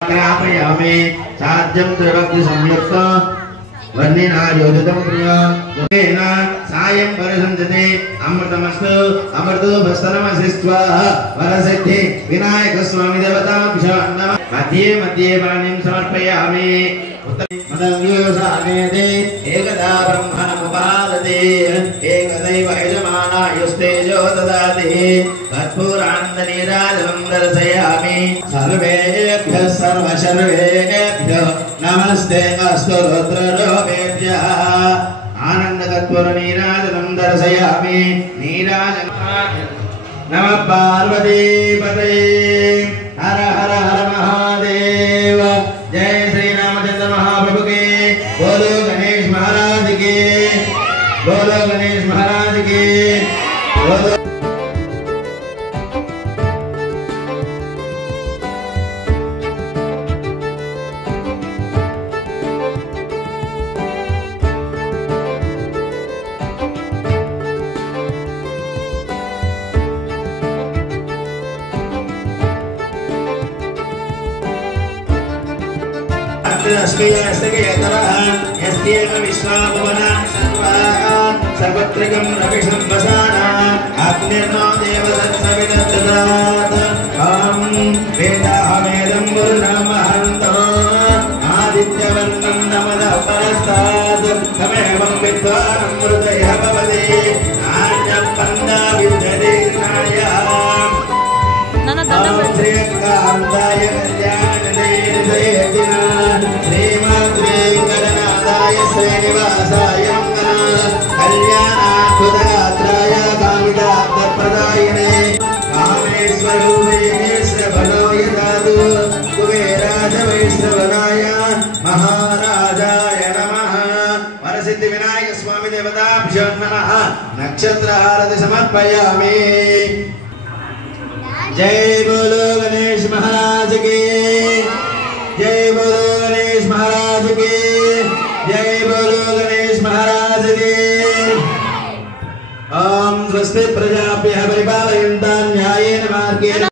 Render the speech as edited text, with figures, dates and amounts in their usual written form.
ग्रापयामि साध्यं त्रिभक्ति संयुक्त वर्णिना योजितं प्रिय सायं परसंजते अमृतमस्तु अमृतो भस्तनमसिस्त्वा वरसिद्धि विनायक स्वामी देवताभ्यो नमः। मध्ये मध्ये वाणीं समर्पयामि मदव्योसानेते एकदा ब्रह्मणमुपादते एकदैव यजमानायुस्तेजो ददाति कर्पूरानन्दनीराजनं दर्शयामि। सर्वेभ्यः सर्वशर्वेभ्यो नमस्ते अस्तु रुद्ररूपेभ्यः। आनन्दकर्पूरनीराजनं दर्शयामि। नीराजनं नमः पार्वतीपतये। हर हर हर महादेव। जय श्री रामचंद्र महाप्रभु के। बोलो गणेश महाराज के। बोलो गणेश महाराज के। बोलो सर्वत्रगं रविशं वसाना अग्निर्नो देवदत्सविदत्तदात् ॐ वेदाहमेदं गुरुनामहन्तो आदित्यवर्णं नमः परस्तात् तमेवं विद्वानं हृदयः भवति नान्यं पन्दा विद्यते नायः श्रीकान्ताय कल्याणदेशयेतिना श्रीमात्रे गणनाथाय श्रीनिवासाय कल्याणाद्भुतगात्राय कामितार्थप्रदायिने कामेश्वरूपेणे श्रवणो यदातु कुबेराज वैश्रवणाय महाराजाय नमः। वरसिद्धि विनायक स्वामी देवताभ्यो नमः। नक्षत्रहारति समर्पयामि। जय बोलो गणेश महाराज की। जय बोलो गणेश महाराज की। जय बोलो गणेश महाराज की। ओम स्वस्ति प्रजाभ्यः परिपालयन्तां न्यायेन मार्गेण